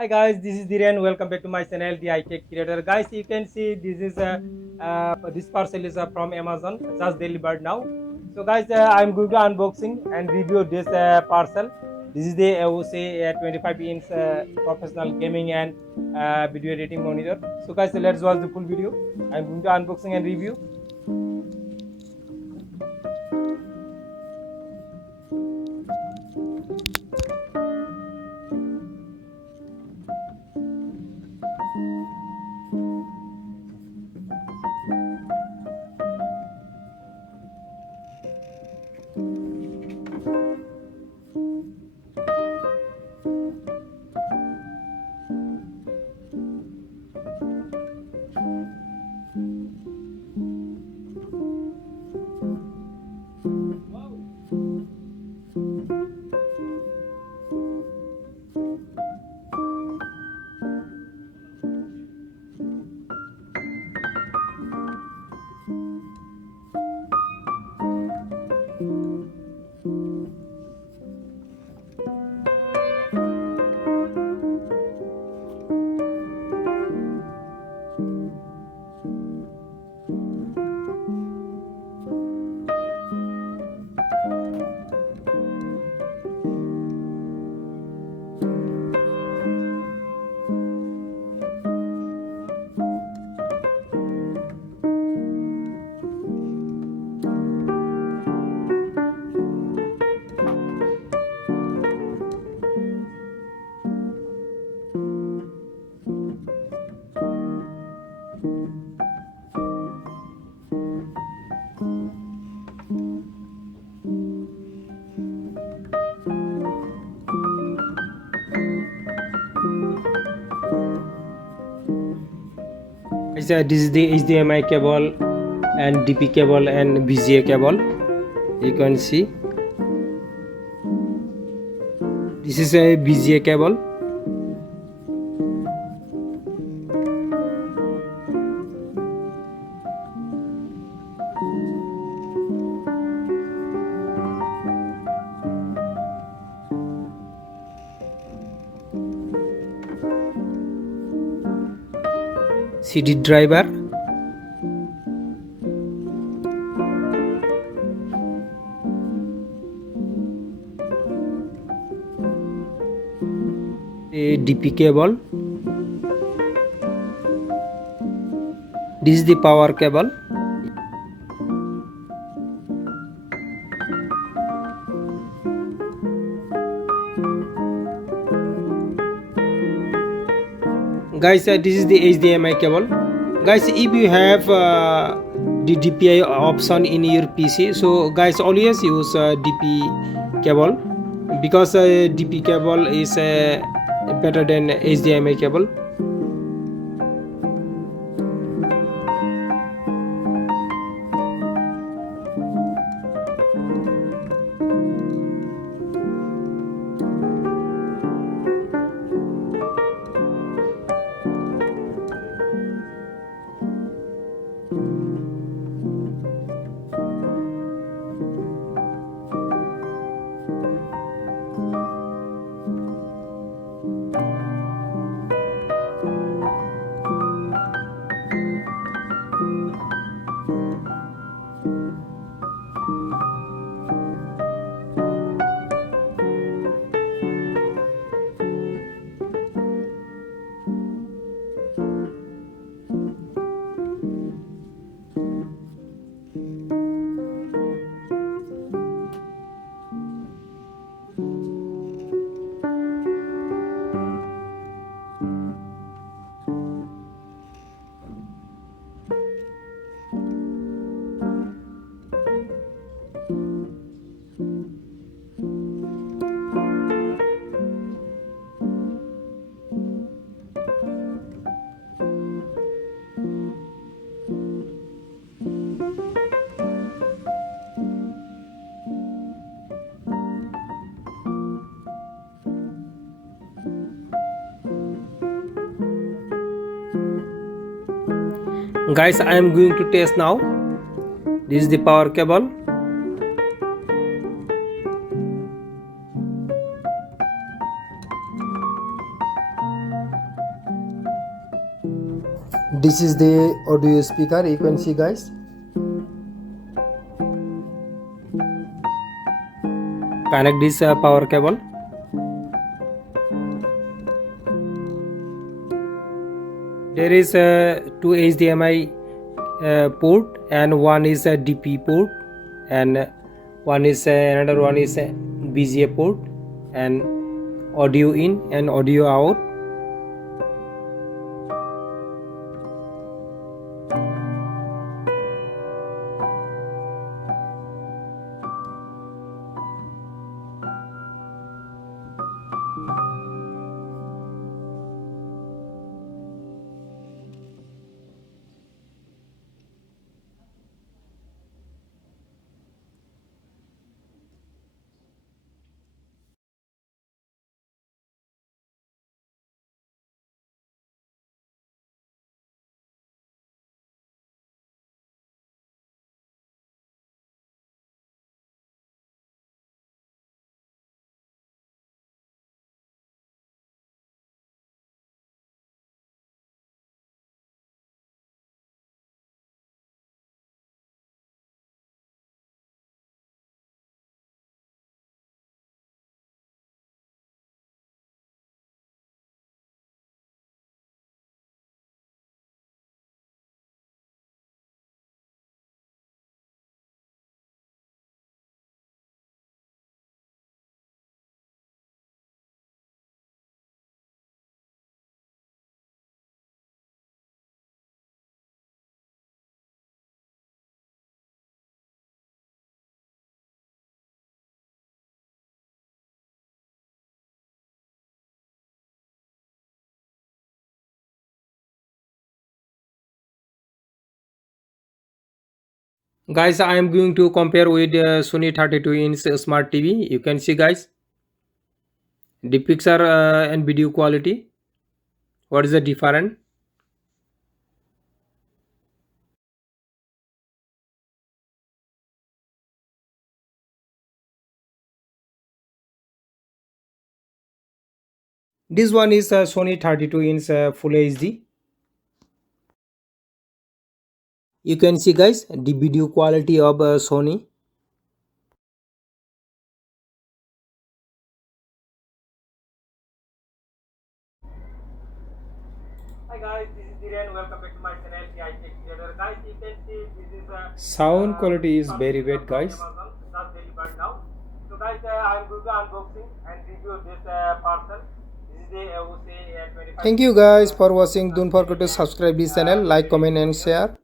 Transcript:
Hi guys, this is Dhiren. Welcome back to my channel, the iTech Creator. Guys, you can see this is this parcel is from Amazon, just delivered now. So guys, I'm going to unboxing and review this parcel. This is the AOC 25-inch professional gaming and video editing monitor. So guys, let's watch the full video. I'm going to unboxing and review. This is the HDMI cable and DP cable and VGA cable. You can see this is a VGA cable. CD driver, a DP cable. This is the power cable. Guys, this is the HDMI cable. Guys, if you have the DPI option in your PC, so guys always use DP cable because DP cable is better than HDMI cable. Guys, I am going to test now. This is the power cable. This is the audio speaker, you can see guys. Connect this power cable. There is two HDMI port, and one is a DP port, and one is another one is a VGA port, and audio in and audio out. Guys, I am going to compare with Sony 32-inch smart TV. You can see guys the picture and video quality. What is the difference? This one is Sony 32-inch Full HD. You can see guys the video quality of Sony. Hi guys, this is Dhiren. Welcome back to my channel, the iTech Creator. Guys, you can see this is sound quality is very bad, guys. Amazon just delivered now. So guys, I'm going to unboxing and review this parcel. This is the AOC 25. Thank you guys for watching. Don't forget to subscribe this channel, like, comment and share.